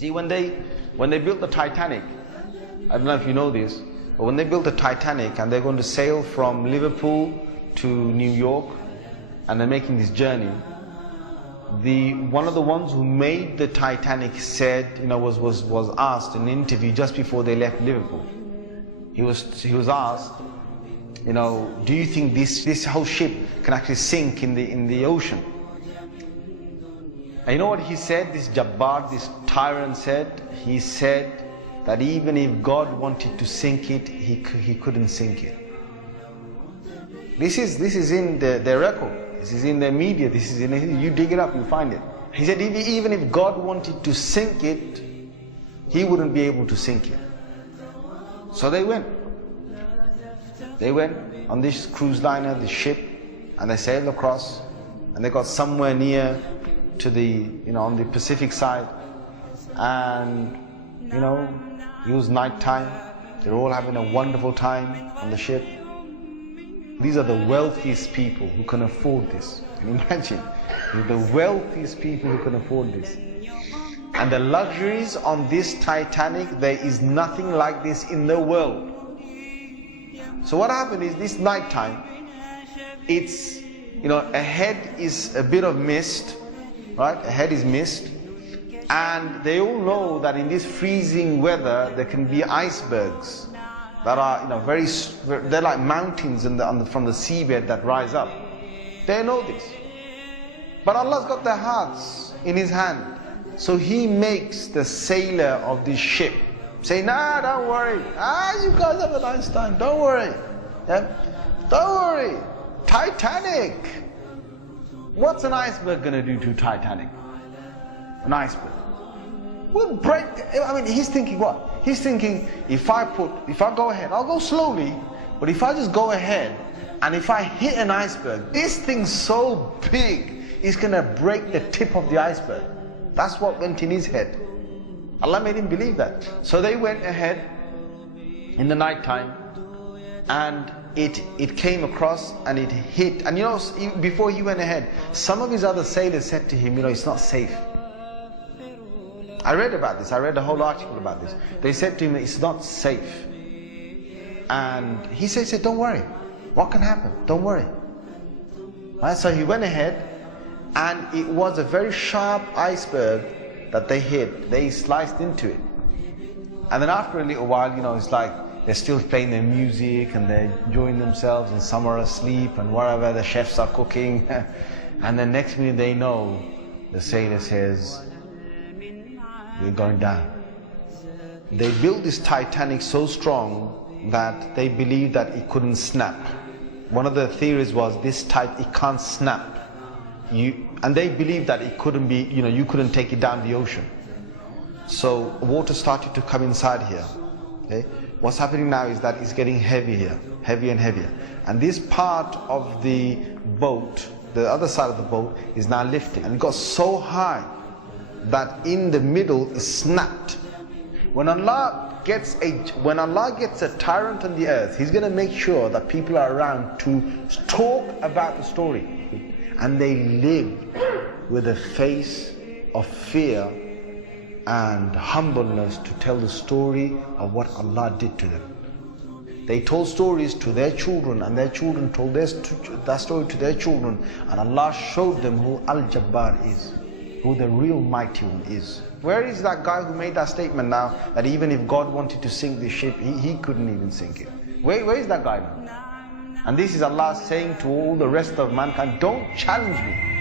See, when they built the Titanic, I don't know if you know this, but when they built the Titanic and they're going to sail from Liverpool to New York, and they're making this journey, one of the ones who made the Titanic said, was asked in an interview just before they left Liverpool. He was asked, do you think this whole ship can actually sink in the ocean? And you know what he said? This Jabbar, this tyrant said. He said that even if God wanted to sink it, he couldn't sink it. This is in their record. This is in their media. This is you dig it up, you find it. He said even if God wanted to sink it, he wouldn't be able to sink it. So they went. They went on this cruise liner, this ship, and they sailed across, and they got somewhere near to the, on the Pacific side, and it was night time. They're all having a wonderful time on the ship. These are the wealthiest people who can afford this. Can you imagine? They're the wealthiest people who can afford this. And the luxuries on this Titanic, there is nothing like this in the world. So what happened is, this night time, it's, ahead is a bit of mist, right? Ahead is mist. And they all know that in this freezing weather, there can be icebergs that are, they're like mountains from the seabed that rise up. They know this. But Allah's got their hearts in His hand. So He makes the sailor of this ship say, nah, don't worry. You guys have a nice time. Don't worry. Yeah? Don't worry. Titanic. What's an iceberg going to do to Titanic? An iceberg. We'll break. He's thinking what? He's thinking, if I go ahead, I'll go slowly, but if I just go ahead, and if I hit an iceberg, this thing's so big, it's going to break the tip of the iceberg. That's what went in his head. Allah made him believe that. So they went ahead in the night time, and it came across and it hit. And before he went ahead, some of his other sailors said to him, it's not safe. I read about this. I read a whole article about this. They said to him, it's not safe. And he said, don't worry. What can happen? Don't worry. Right? So he went ahead, and it was a very sharp iceberg that they hit. They sliced into it. And then after a little while, it's like they're still playing their music and they're enjoying themselves, and some are asleep and whatever, the chefs are cooking. And the next minute they know, the sailor says, we're going down. They built this Titanic so strong that they believed that it couldn't snap. One of the theories was it can't snap. And they believed that it couldn't be, you couldn't take it down the ocean. So water started to come inside here. Okay? What's happening now is that it's getting heavy here, heavier and heavier. And this part of the boat, the other side of the boat, is now lifting. And it got so high that in the middle is snapped. When Allah gets a tyrant on the earth, He's going to make sure that people are around to talk about the story, and they live with a face of fear and humbleness to tell the story of what Allah did to them. They told stories to their children, and their children told that story to their children, and Allah showed them who Al-Jabbar is, who the real mighty one is. Where is that guy who made that statement now, that even if God wanted to sink this ship, he couldn't even sink it? Where is that guy now? And this is Allah saying to all the rest of mankind, don't challenge me.